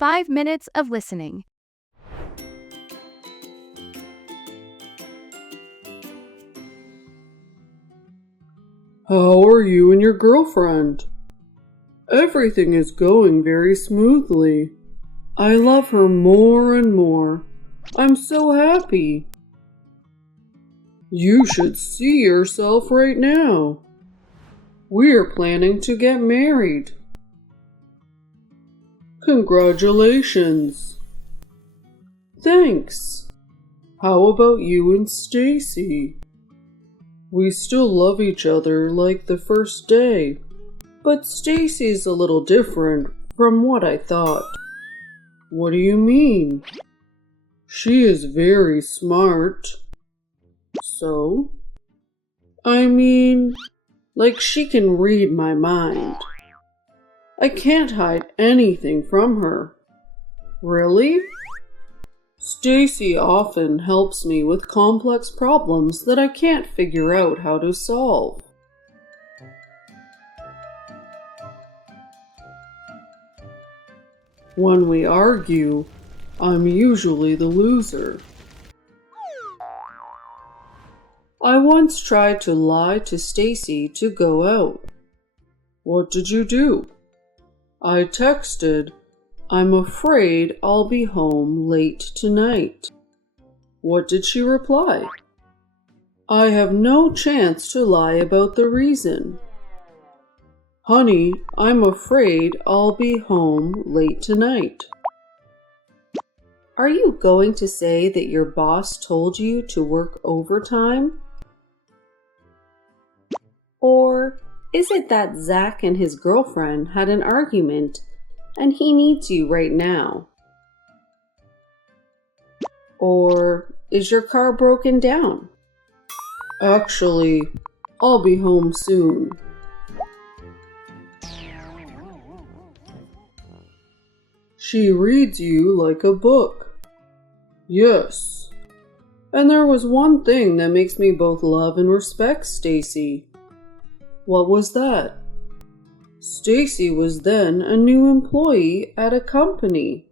5 minutes of listening. How are you and your girlfriend? Everything is going very smoothly. I love her more and more. I'm so happy. You should see yourself right now. We're planning to get married. Congratulations. Thanks. How about you and Stacy? We still love each other like the first day, but Stacy's a little different from what I thought. What do you mean? She is very smart. So? I mean, like she can read my mind. I can't hide anything from her. Really? Stacy often helps me with complex problems that I can't figure out how to solve. When we argue, I'm usually the loser. I once tried to lie to Stacy to go out. What did you do? I texted, "I'm afraid I'll be home late tonight." What did she reply? I have no chance to lie about the reason. Honey, I'm afraid I'll be home late tonight. Are you going to say that your boss told you to work overtime? Or is it that Zack and his girlfriend had an argument and he needs you right now? Or is your car broken down? Actually, I'll be home soon. She reads you like a book. Yes. And there was one thing that makes me both love and respect Stacy. What was that? Stacy was then a new employee at a company.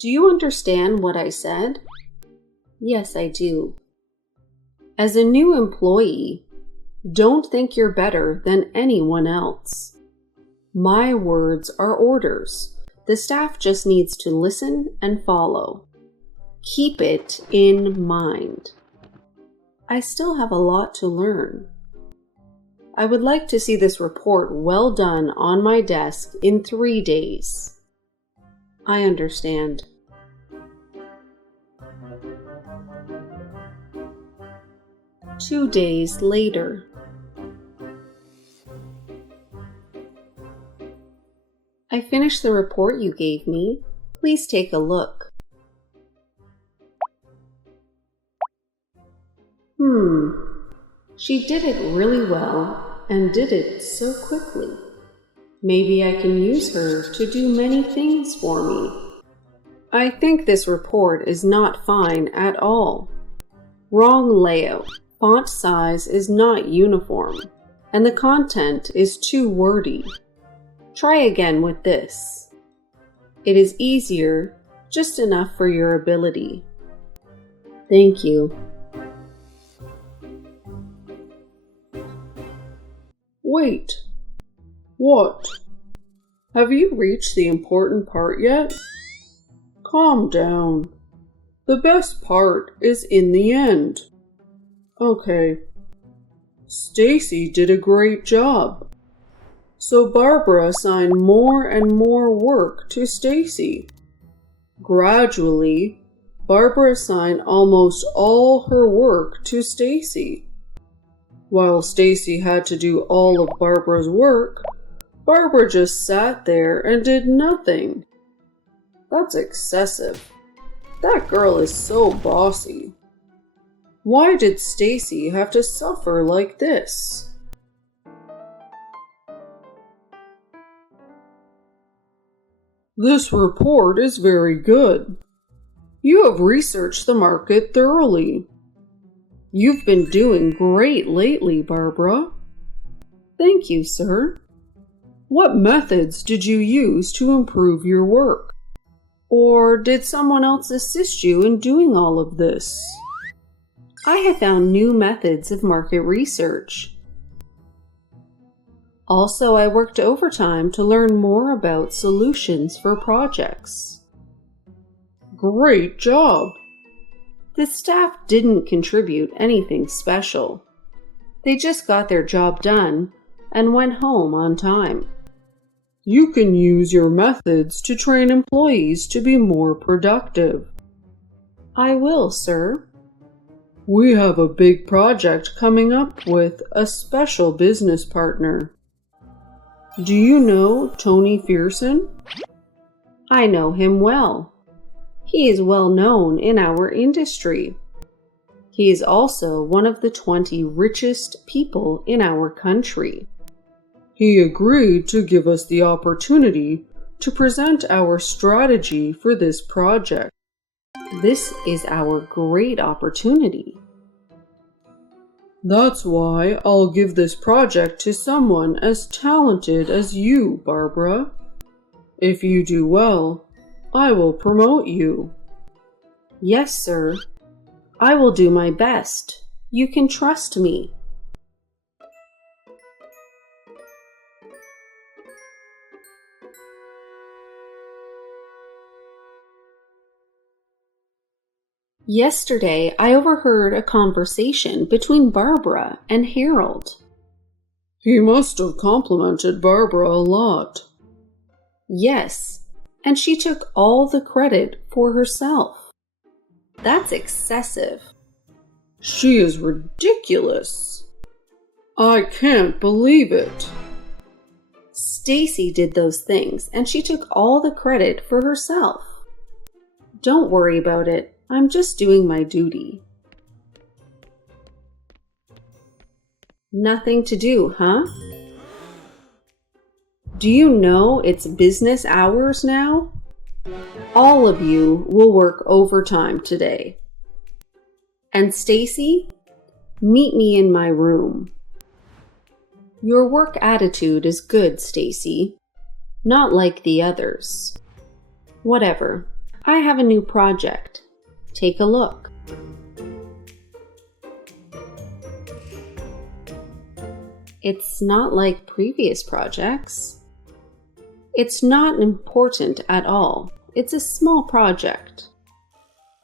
Do you understand what I said? Yes, I do. As a new employee, don't think you're better than anyone else. My words are orders. The staff just needs to listen and follow. Keep it in mind. I still have a lot to learn. I would like to see this report well done on my desk in 3 days. I understand. Two days later. I finished the report you gave me. Please take a look. She did it really well and did it so quickly. Maybe I can use her to do many things for me. I think this report is not fine at all. Wrong layout. Font size is not uniform, and the content is too wordy. Try again with this. It is easier, just enough for your ability. Thank you. Wait. What? Have you reached the important part yet? Calm down. The best part is in the end. Okay. Stacy did a great job. So Barbara assigned more and more work to Stacy. Gradually, Barbara assigned almost all her work to Stacy. While Stacy had to do all of Barbara's work, Barbara just sat there and did nothing. That's excessive. That girl is so bossy. Why did Stacy have to suffer like this? This report is very good. You have researched the market thoroughly. You've been doing great lately, Barbara. Thank you, sir. What methods did you use to improve your work? Or did someone else assist you in doing all of this? I have found new methods of market research. Also, I worked overtime to learn more about solutions for projects. Great job! The staff didn't contribute anything special. They just got their job done and went home on time. You can use your methods to train employees to be more productive. I will, sir. We have a big project coming up with a special business partner. Do you know Tony Fearson? I know him well. He is well known in our industry. He is also one of the 20 richest people in our country. He agreed to give us the opportunity to present our strategy for this project. This is our great opportunity. That's why I'll give this project to someone as talented as you, Barbara. If you do well, I will promote you. Yes, sir. I will do my best. You can trust me. Yesterday, I overheard a conversation between Barbara and Harold. He must have complimented Barbara a lot. Yes, and she took all the credit for herself. That's excessive. She is ridiculous. I can't believe it. Stacy did those things, and she took all the credit for herself. Don't worry about it. I'm just doing my duty. Nothing to do, huh? Do you know it's business hours now? All of you will work overtime today. And Stacy, meet me in my room. Your work attitude is good, Stacy. Not like the others. Whatever. I have a new project. Take a look. It's not like previous projects. It's not important at all. It's a small project.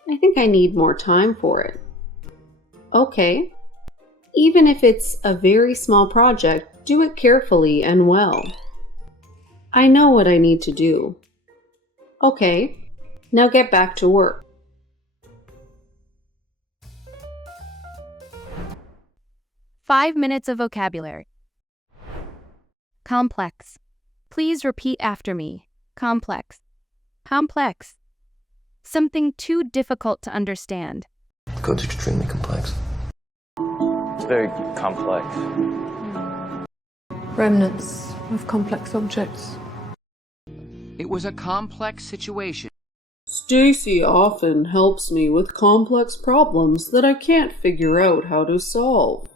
I think I need more time for it. Okay. Even if it's a very small project, do it carefully and well. I know what I need to do. Okay. Now get back to work. Five minutes of vocabulary. Complex. Please repeat after me. Complex. Complex. Something too difficult to understand. The code's extremely complex. It's very complex. Remnants of complex objects. It was a complex situation. Stacy often helps me with complex problems that I can't figure out how to solve.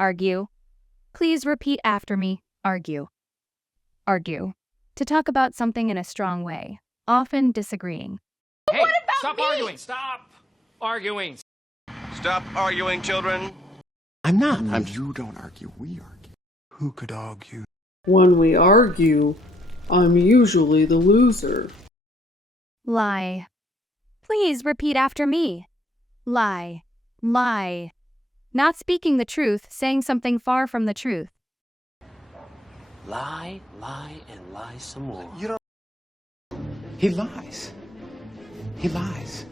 Argue. Please repeat after me. Argue. Argue. To talk about something in a strong way, often disagreeing. Hey, stop arguing! Stop arguing! Stop arguing, children. I'm not. You don't argue, we argue. Who could argue? When we argue, I'm usually the loser. Lie. Please repeat after me. Lie. Lie. Not speaking the truth, saying something far from the truth. Lie, lie, and lie some more. You don't. He lies. He lies.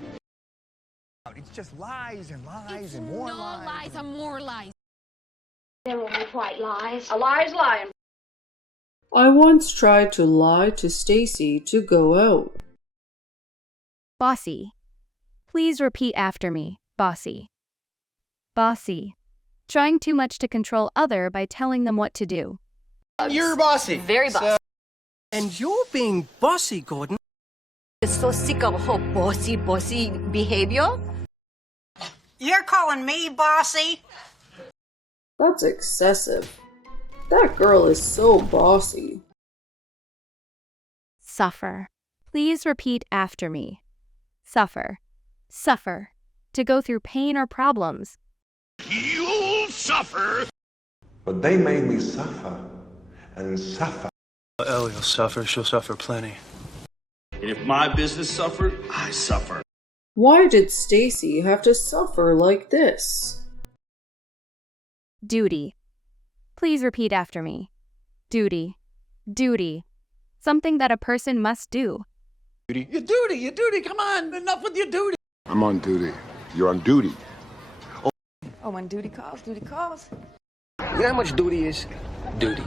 It's just lies and lies and more lies. Lies and more lies. There will be white lies. A lie is lying. I once tried to lie to Stacy to go out. Bossy. Please repeat after me. Bossy. Bossy. Trying too much to control other by telling them what to do. You're bossy. Very bossy. And you're being bossy, Gordon. I'm so sick of her bossy behavior. You're calling me bossy? That's excessive. That girl is so bossy. Suffer. Please repeat after me. Suffer. Suffer. To go through pain or problems. You'll suffer! But they made me suffer and suffer. Ellie will suffer. She'll suffer plenty. And if my business suffered, I suffer. Why did Stacy have to suffer like this? Duty. Please repeat after me. Duty. Duty. Something that a person must do. Your duty, come on, enough with your duty. I'm on duty. You're on duty. Oh, when duty calls, duty calls. You know how much duty is? Duty.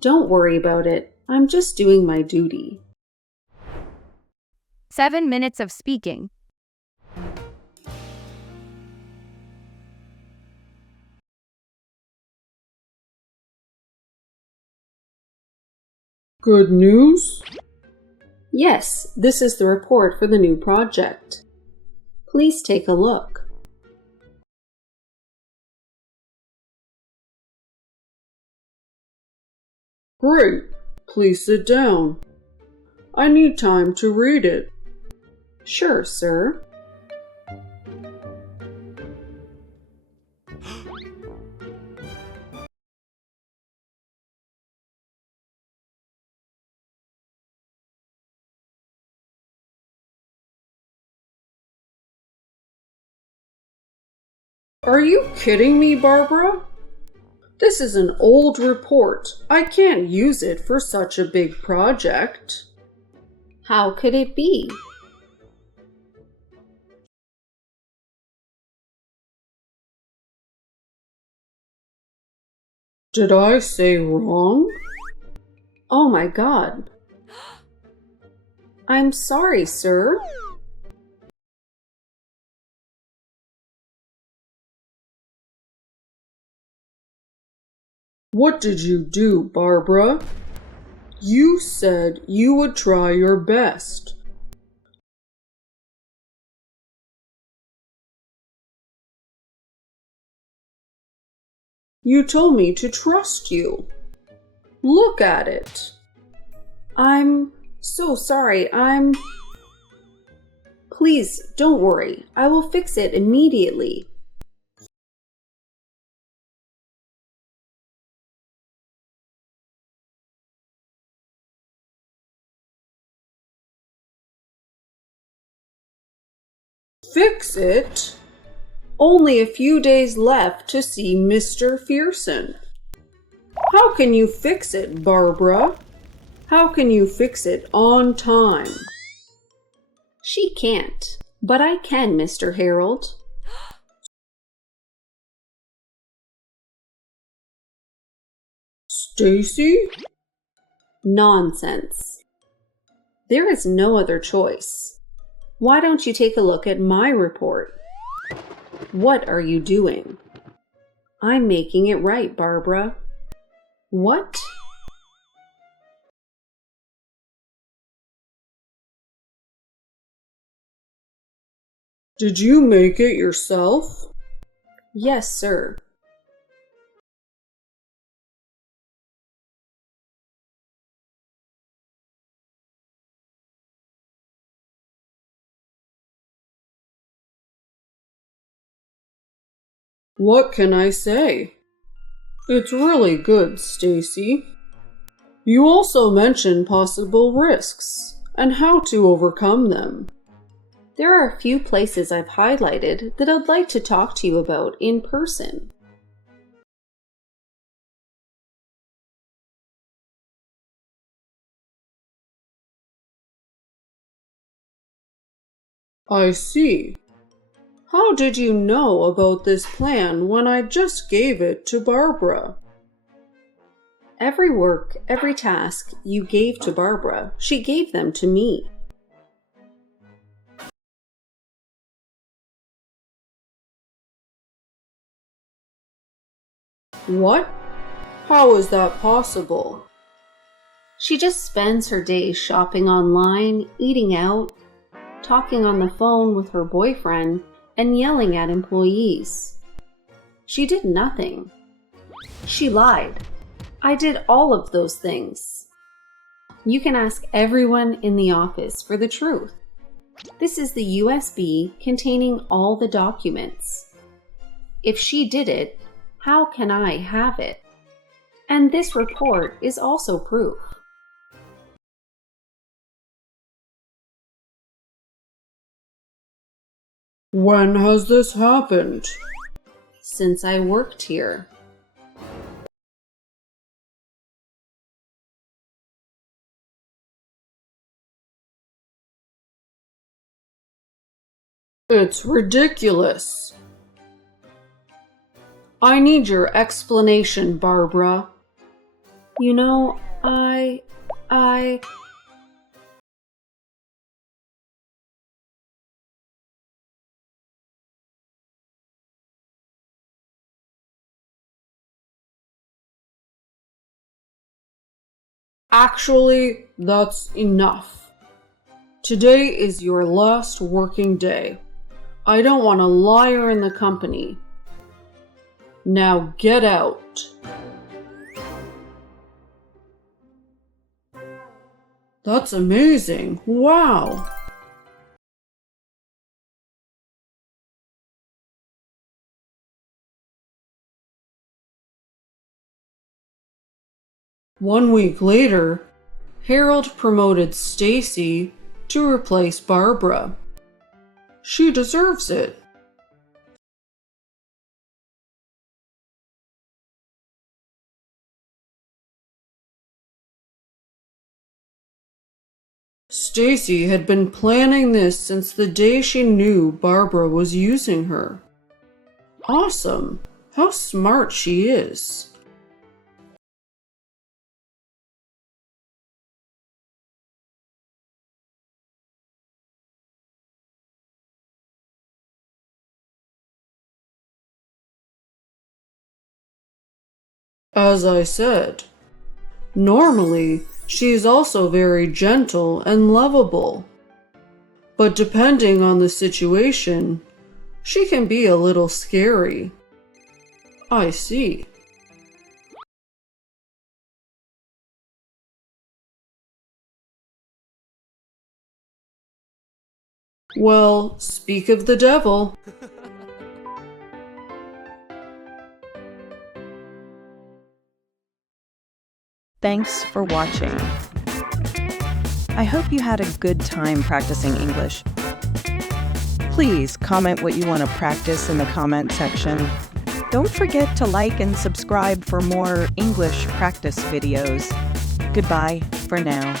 Don't worry about it. I'm just doing my duty. 7 minutes of speaking. Good news? Yes, this is the report for the new project. Please take a look. Great. Please sit down. I need time to read it. Sure, sir. Are you kidding me, Barbara? This is an old report. I can't use it for such a big project. How could it be? Did I say wrong? Oh my God. I'm sorry, sir. What did you do, Barbara? You said you would try your best. You told me to trust you. Look at it. I'm so sorry. Please, don't worry. I will fix it immediately. Fix it? Only a few days left to see Mr. Fearson. How can you fix it, Barbara? How can you fix it on time? She can't, but I can, Mr. Harold. Stacy? Nonsense. There is no other choice. Why don't you take a look at my report? What are you doing? I'm making it right, Barbara. What? Did you make it yourself? Yes, sir. What can I say? It's really good, Stacy. You also mentioned possible risks and how to overcome them. There are a few places I've highlighted that I'd like to talk to you about in person. I see. How did you know about this plan when I just gave it to Barbara? Every work, every task you gave to Barbara, she gave them to me. What? How is that possible? She just spends her days shopping online, eating out, talking on the phone with her boyfriend, and yelling at employees. She did nothing. She lied. I did all of those things. You can ask everyone in the office for the truth. This is the USB containing all the documents. If she did it, how can I have it? And this report is also proof. When has this happened? Since I worked here. It's ridiculous. I need your explanation, Barbara. You know, Actually, that's enough. Today is your last working day. I don't want a liar in the company. Now get out. That's amazing. Wow. One week later, Harold promoted Stacy to replace Barbara. She deserves it. Stacy had been planning this since the day she knew Barbara was using her. Awesome! How smart she is. As I said, normally she's also very gentle and lovable. But depending on the situation, she can be a little scary. I see. Well, speak of the devil. Thanks for watching. I hope you had a good time practicing English. Please comment what you want to practice in the comment section. Don't forget to like and subscribe for more English practice videos. Goodbye for now.